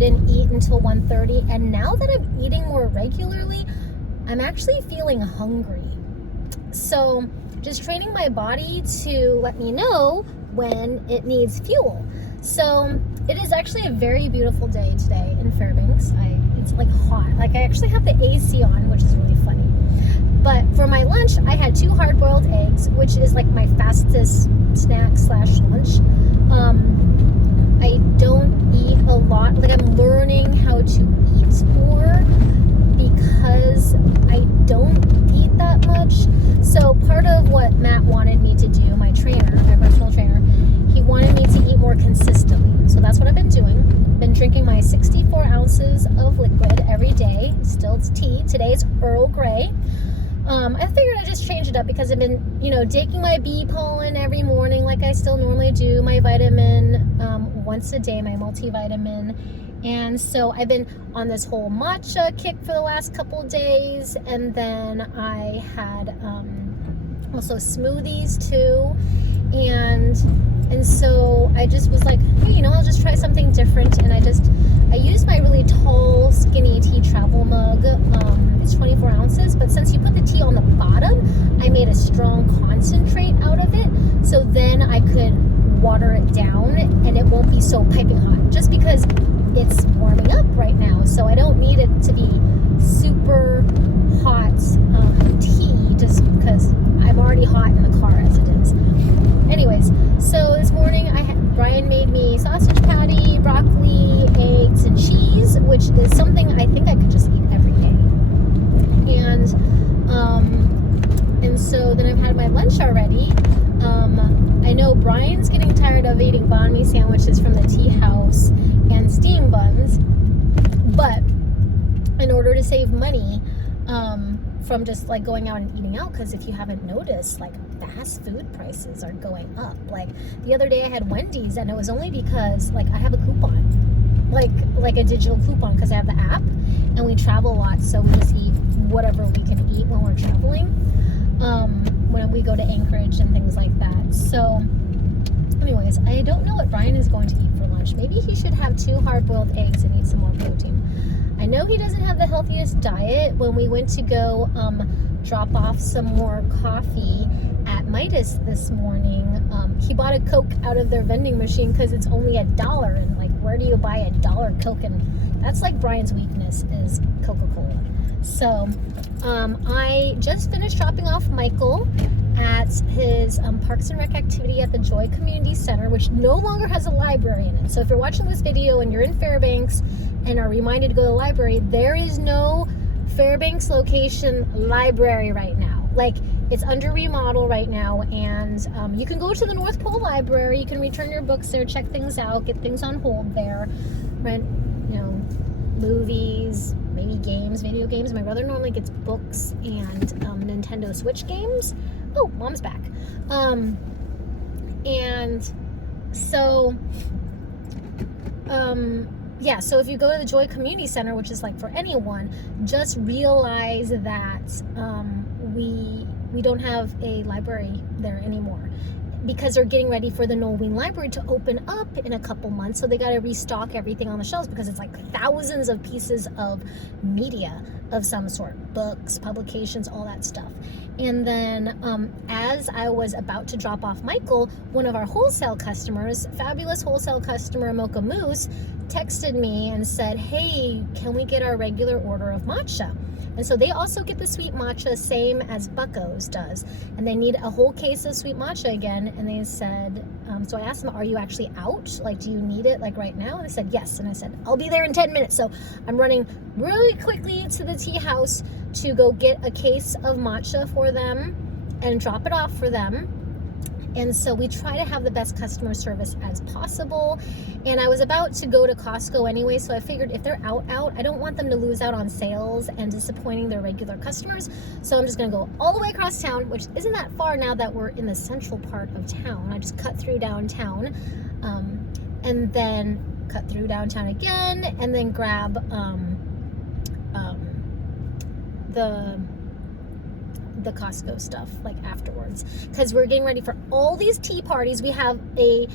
didn't eat until 1:30, and now that I'm eating more regularly, I'm actually feeling hungry. So just training my body to let me know when it needs fuel. So it is actually a very beautiful day today in Fairbanks. It's like hot. Like I actually have the AC on, which is really funny. But for my lunch, I had 2 hard-boiled eggs, which is like my fastest snack / lunch. I don't eat a lot. Like I'm learning how to eat more because I don't eat that much. So part of what Matt wanted me to do, my trainer, my personal trainer, he wanted me to eat more consistently. So that's what I've been doing. Been drinking my 64 ounces of liquid every day. Still it's tea. Today it's Earl Grey. I figured I'd just change it up because I've been, taking my bee pollen every morning like I still normally do, my vitamin once a day, my multivitamin. And so I've been on this whole matcha kick for the last couple days. And then I had also smoothies too. And so I just was like, hey, I'll just try something different. And I used my really tall, skinny tea travel mug. It's 24 ounces, but since you put the tea on the bottom, I made a strong concentrate out of it. So then I could water it down and it won't be so piping hot, just because it's warming up right now. So I don't need it to be super hot tea, just because I'm already hot in the car as it is. Anyways, so this morning Brian made me sausage patty, broccoli, eggs, and cheese, which is something I think I could just eat every day. And so then I've had my lunch already. I know Brian's getting tired of eating banh mi sandwiches from the tea house and steam buns, but in order to save money from just like going out and eating out, because if you haven't noticed, like fast food prices are going up. Like the other day I had Wendy's, and it was only because like I have a coupon, like a digital coupon, because I have the app and we travel a lot, so we just eat whatever we can eat when we're traveling, when we go to Anchorage and things like that. So anyways, I don't know what Brian is going to eat for lunch. Maybe he should have 2 hard-boiled eggs and eat some more protein. I know he doesn't have the healthiest diet. When we went to go drop off some more coffee at Midas this morning, he bought a Coke out of their vending machine because it's only $1. And like, where do you buy $1 Coke? And that's like Brian's weakness, is Coca-Cola. So I just finished dropping off Michael at his Parks and Rec activity at the Joy Community Center, which no longer has a library in it. So if you're watching this video and you're in Fairbanks and are reminded to go to the library, there is no Fairbanks location library right now. Like, it's under remodel right now, and you can go to the North Pole Library. You can return your books there, check things out, get things on hold there, rent, movies, maybe games, video games. My brother normally gets books and Nintendo Switch games. Oh, Mom's back. And so, yeah, so if you go to the Joy Community Center, which is like for anyone, just realize that we don't have a library there anymore, because they're getting ready for the Nolween Library to open up in a couple months. So they got to restock everything on the shelves, because it's like thousands of pieces of media of some sort, books, publications, all that stuff. And then as I was about to drop off Michael, one of our wholesale customers, fabulous wholesale customer Mocha Moose, texted me and said, hey, can we get our regular order of matcha? And so they also get the sweet matcha, same as Bucko's does. And they need a whole case of sweet matcha again. And they said, so I asked them, are you actually out? Like, do you need it like right now? And they said, yes. And I said, I'll be there in 10 minutes. So I'm running really quickly to the tea house to go get a case of matcha for them and drop it off for them. And so we try to have the best customer service as possible. And I was about to go to Costco anyway, so I figured if they're out, I don't want them to lose out on sales and disappointing their regular customers. So I'm just gonna go all the way across town, which isn't that far now that we're in the central part of town. I just cut through downtown, and then cut through downtown again, and then grab the Costco stuff like afterwards, because we're getting ready for all these tea parties. We have a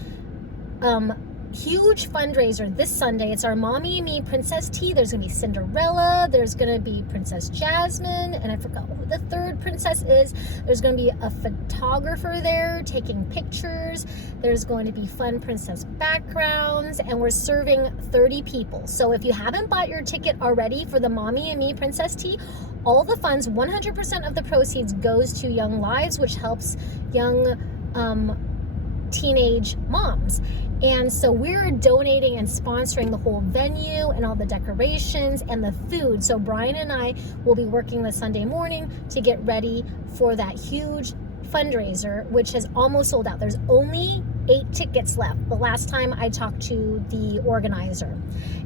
huge fundraiser this Sunday. It's our Mommy and Me Princess Tea. There's going to be Cinderella. There's going to be Princess Jasmine. And I forgot who the third princess is. There's going to be a photographer there taking pictures. There's going to be fun princess backgrounds. And we're serving 30 people. So if you haven't bought your ticket already for the Mommy and Me Princess Tea, all the funds, 100% of the proceeds goes to Young Lives, which helps young teenage moms. And so we're donating and sponsoring the whole venue and all the decorations and the food. So Brian and I will be working the Sunday morning to get ready for that huge fundraiser, which has almost sold out. There's only 8 tickets left the last time I talked to the organizer.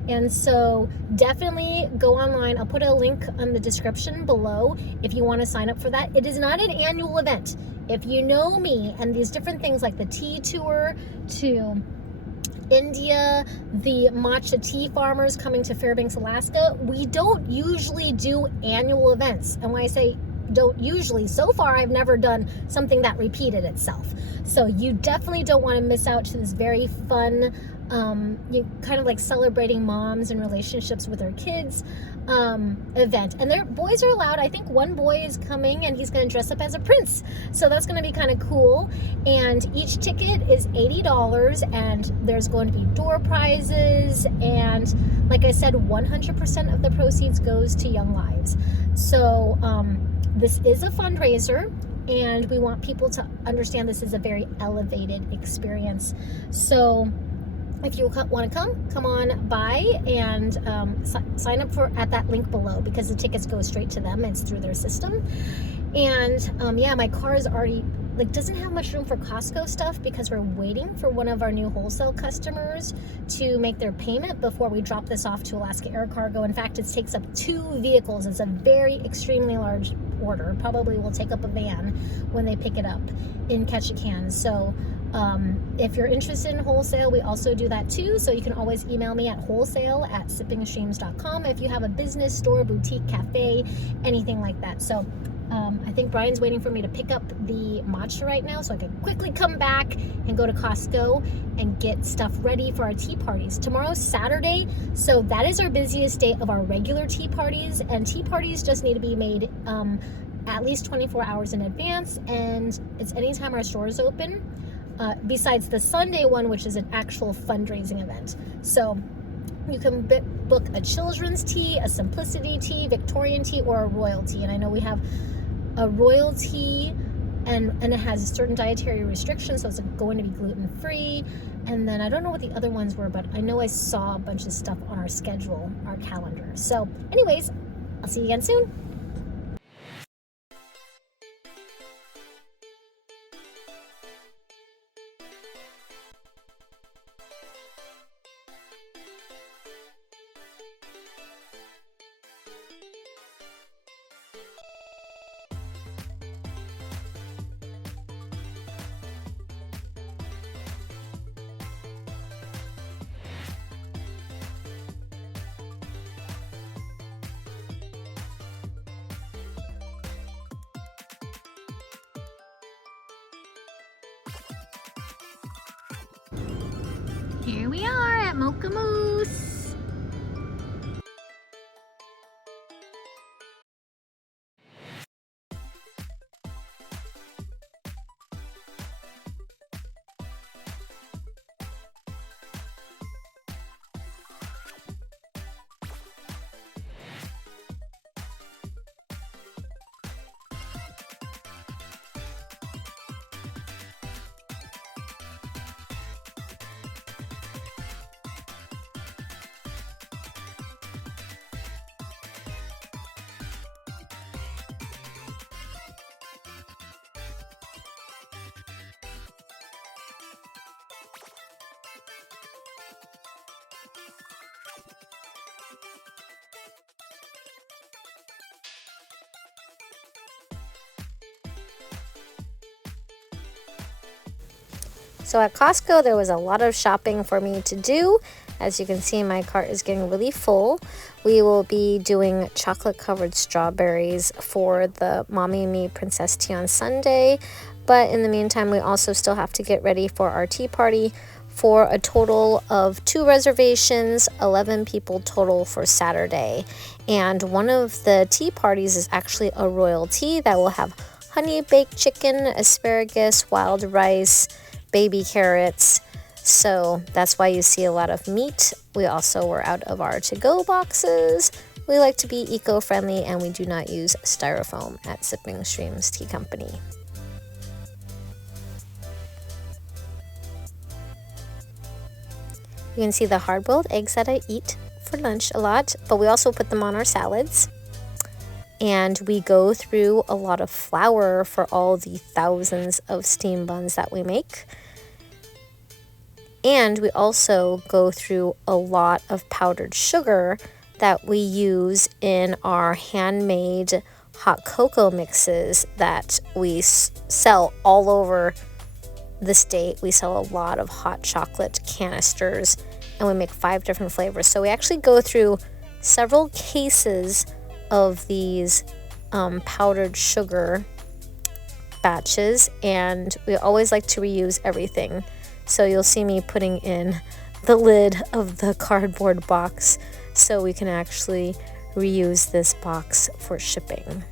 And so definitely go online. I'll put a link on the description below if you want to sign up for that. It is not an annual event. If you know me and these different things like the tea tour to India, the matcha tea farmers coming to Fairbanks, Alaska, we don't usually do annual events. And when I say don't usually, so far I've never done something that repeated itself. So you definitely don't want to miss out to this very fun, kind of like celebrating moms and relationships with their kids event. And their boys are allowed. I think one boy is coming and he's going to dress up as a prince. So that's going to be kind of cool. And each ticket is $80 and there's going to be door prizes. And like I said, 100% of the proceeds goes to Young Lives. So this is a fundraiser, and we want people to understand this is a very elevated experience. So if you want to come on by and sign up at that link below, because the tickets go straight to them. It's through their system. And yeah, my car is already doesn't have much room for Costco stuff because we're waiting for one of our new wholesale customers to make their payment before we drop this off to Alaska Air Cargo. In fact, it takes up 2 vehicles. It's a very extremely large order. Probably will take up a van when they pick it up in Ketchikan. So if you're interested in wholesale, we also do that too. So you can always email me at wholesale@sippingstreams.com if you have a business, store, boutique, cafe, anything like that. So I think Brian's waiting for me to pick up the matcha right now so I can quickly come back and go to Costco and get stuff ready for our tea parties. Tomorrow's Saturday, so that is our busiest day of our regular tea parties, and tea parties just need to be made at least 24 hours in advance, and it's anytime our store is open, besides the Sunday one, which is an actual fundraising event. So you can book a children's tea, a simplicity tea, Victorian tea, or a royal tea. And I know we have a royal tea, and it has certain dietary restrictions, so it's going to be gluten-free. And then I don't know what the other ones were, but I know I saw a bunch of stuff on our schedule, our calendar. So anyways, I'll see you again soon. Here we are at Mocha Moose. So at Costco, there was a lot of shopping for me to do. As you can see, my cart is getting really full. We will be doing chocolate-covered strawberries for the Mommy and Me Princess Tea on Sunday. But in the meantime, we also still have to get ready for our tea party for a total of 2 reservations, 11 people total for Saturday. And one of the tea parties is actually a royal tea that will have honey baked chicken, asparagus, wild rice, baby carrots. So that's why you see a lot of meat. We also were out of our to-go boxes. We like to be eco-friendly, and we do not use styrofoam at Sipping Streams Tea Company. You can see the hard-boiled eggs that I eat for lunch a lot, but we also put them on our salads. And we go through a lot of flour for all the thousands of steam buns that we make. And we also go through a lot of powdered sugar that we use in our handmade hot cocoa mixes that we sell all over the state. We sell a lot of hot chocolate canisters, and we make 5 different flavors. So we actually go through several cases of these powdered sugar batches, and we always like to reuse everything. So you'll see me putting in the lid of the cardboard box so we can actually reuse this box for shipping.